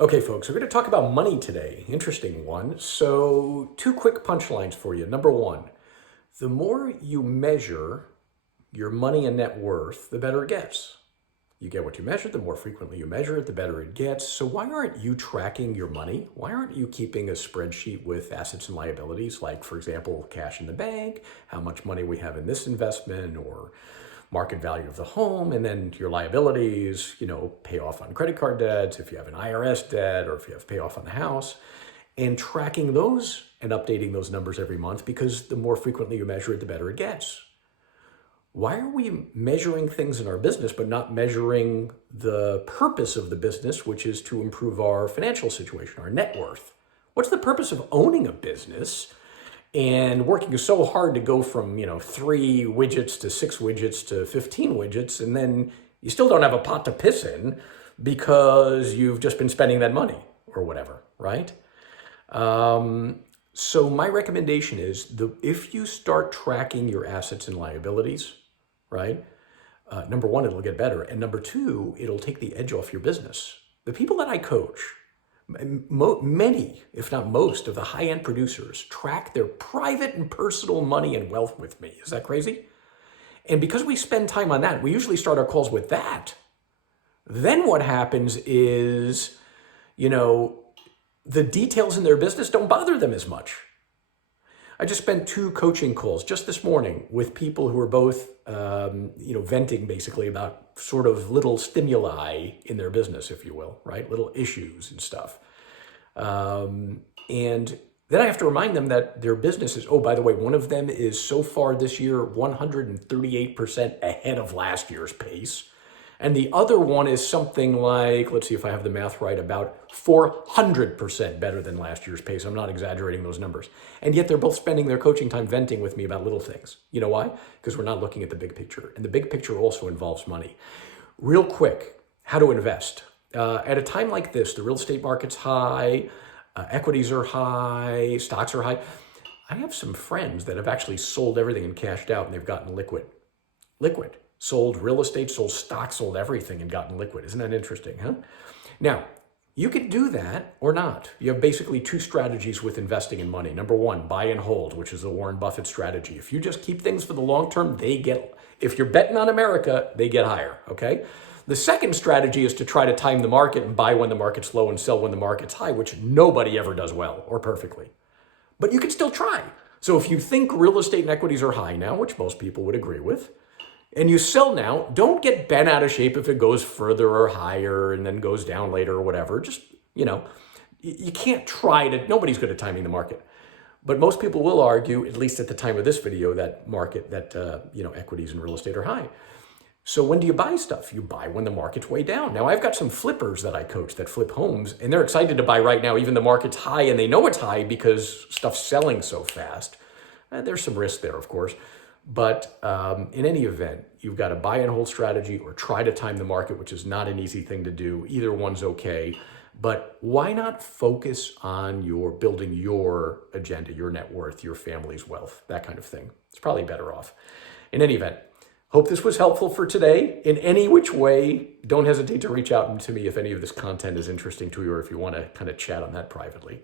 Okay, folks, we're going to talk about money today. Interesting one. So, two quick punchlines for you. Number one, the more you measure your money and net worth, the better it gets. You get what you measure, the more frequently you measure it, the better it gets. So, why aren't you tracking your money? Why aren't you keeping a spreadsheet with assets and liabilities, like, for example, cash in the bank, how much money we have in this investment, or market value of the home, and then your liabilities, pay off on credit card debts, if you have an IRS debt, or if you have payoff on the house, and tracking those and updating those numbers every month, because the more frequently you measure it, the better it gets. Why are we measuring things in our business, but not measuring the purpose of the business, which is to improve our financial situation, our net worth? What's the purpose of owning a business and working so hard to go from 3 widgets to 6 widgets to 15 widgets, and then you still don't have a pot to piss in because you've just been spending that money or whatever, right? So my recommendation is if you start tracking your assets and liabilities, right? Number one, it'll get better, and number two, it'll take the edge off your business. The people that I coach, many, if not most, of the high-end producers track their private and personal money and wealth with me. Is that crazy? And because we spend time on that, we usually start our calls with that. Then what happens is, the details in their business don't bother them as much. I just spent 2 coaching calls just this morning with people who are both, venting basically about sort of little stimuli in their business, if you will, right? Little issues and stuff. And then I have to remind them that their business is, oh, by the way, one of them is so far this year 138% ahead of last year's pace. And the other one is something like, let's see if I have the math right, about 400% better than last year's pace. I'm not exaggerating those numbers. And yet they're both spending their coaching time venting with me about little things. You know why? Because we're not looking at the big picture. And the big picture also involves money. Real quick, how to invest. At a time like this, the real estate market's high, equities are high, stocks are high. I have some friends that have actually sold everything and cashed out, and they've gotten liquid. Sold real estate, sold stocks, sold everything and gotten liquid. Isn't that interesting, huh? Now, you can do that or not. You have basically 2 strategies with investing in money. Number one, buy and hold, which is the Warren Buffett strategy. If you just keep things for the long term, if you're betting on America, they get higher, okay? The second strategy is to try to time the market and buy when the market's low and sell when the market's high, which nobody ever does well or perfectly. But you can still try. So if you think real estate and equities are high now, which most people would agree with, and you sell now, don't get bent out of shape if it goes further or higher and then goes down later or whatever. Just, you can't try to, nobody's good at timing the market. But most people will argue, at least at the time of this video, that equities and real estate are high. So when do you buy stuff? You buy when the market's way down. Now, I've got some flippers that I coach that flip homes, and they're excited to buy right now, even the market's high, and they know it's high because stuff's selling so fast. There's some risk there, of course. But in any event, you've got a buy and hold strategy or try to time the market, which is not an easy thing to do. Either one's okay. But why not focus on building your agenda, your net worth, your family's wealth, that kind of thing? It's probably better off. In any event, hope this was helpful for today. In any which way, don't hesitate to reach out to me if any of this content is interesting to you or if you want to kind of chat on that privately.